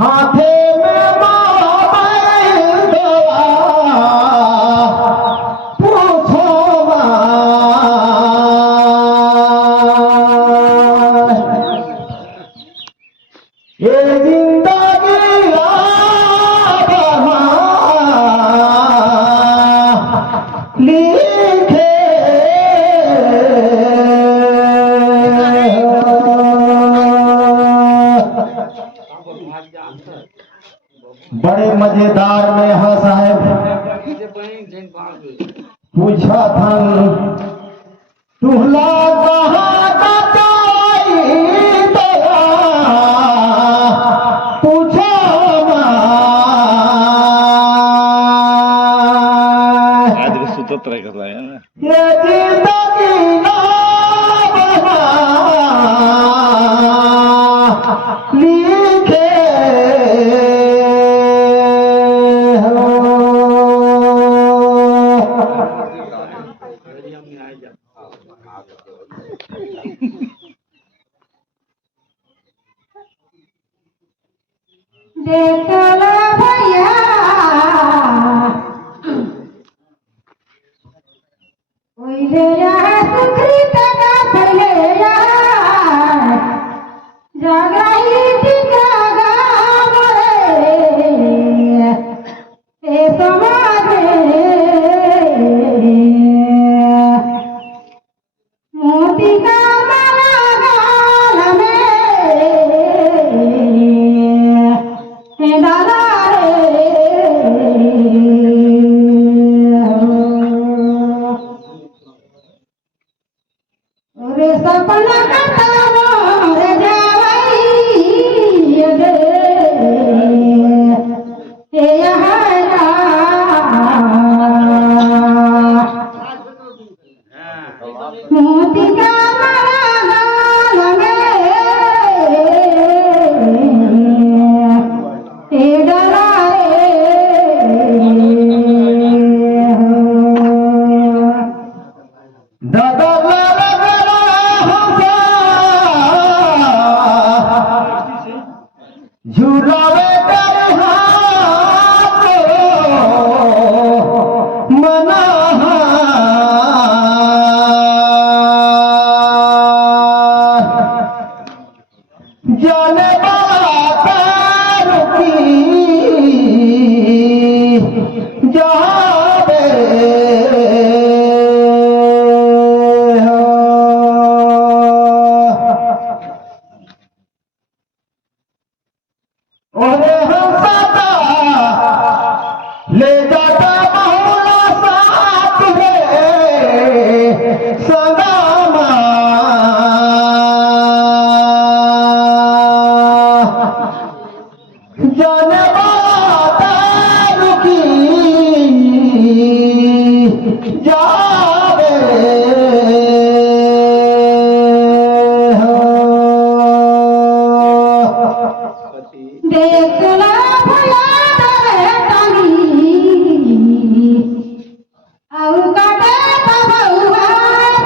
हाथे में मोबाइल दवा पूछो ये जिंदगी लिखे बड़े मजेदार में हाँ साहब पूछा था तुहला कहाँ का कोई दया पूछो आज को सुतत रह कर लाया ना ये जिंदगी ना बना लिखे देखला भैया ओइले या सुकृत का पहले या जागाई दिखागा मोरे ए समाजे मोती का माला गाल में डाला रे रे सपना खाता मोर जावई रे ए हरा मोती का माला गाल में डाला दादा झूलावे कर हाथ मना जाने बाबा रुकी जावे ले जाता बहुला साथ है सदामा जाने बाता रुकी जावे देखला भला रे तानी आउ काटे बाबुआ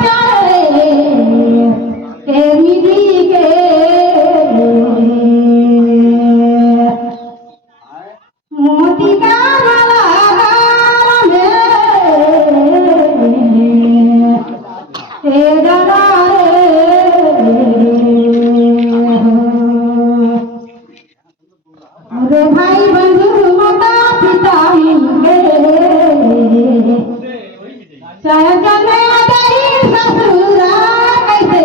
चले के मिली के मोती का माला गाल में डाला रे भाई बंधु माता पिता मिले सहजन दही ससुरा कैसे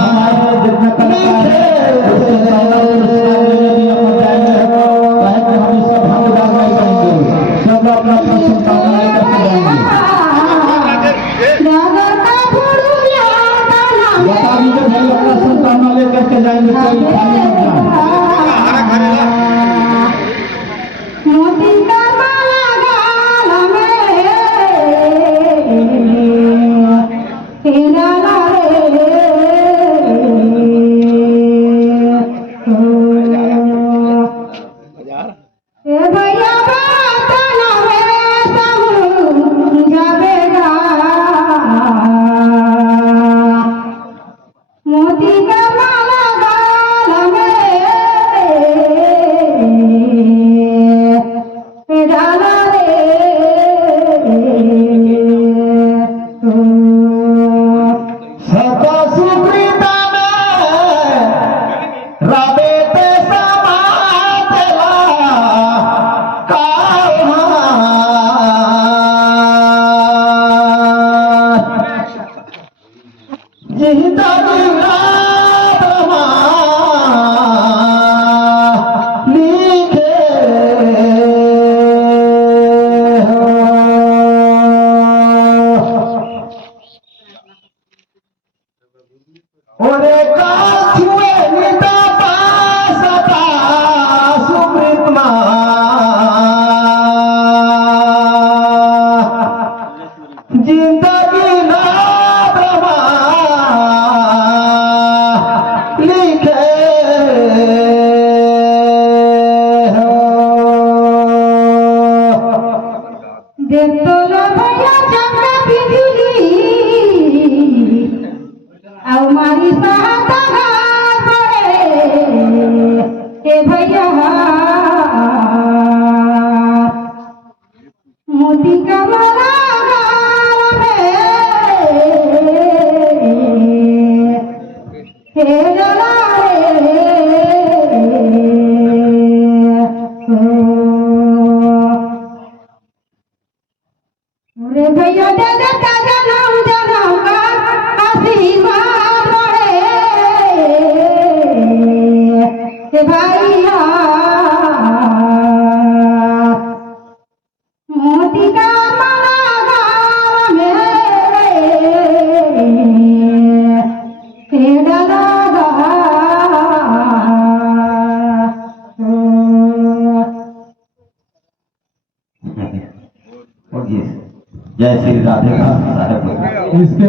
हमारे जितने कलाकार हैं, उससे पहला पुरस्कार लेने भी हम जाएंगे। कहे कि हम इसका भागीदार नहीं बनेंगे। सब अपना अपना शुभकामनाएं लेकर के जाएंगे। बता दीजिए भाई, अपना शुभकामना लेकर के जाएंगे, कोई खाली मत जाए। मोती का माला गाल में हीरा रे ए भैया बात ना रे समझावेगा मोती का माला गाल में डाला रे सदा सुकृताने राबे ते समातेला जिंदगी रामा लिखे ओरे काछुए निता पासता सुकृतमा जिंदगी नादमा लिखे देखो रे भैया चंदा बिजली हमारी सहायता करे ए भैया मोती का माला गाल में हे जला रे भैया दे दे जनम जनम का आशीर्वाद रे हे भैया मोती का माला गाल में हे डरा जय श्री राधे का सारे। इसके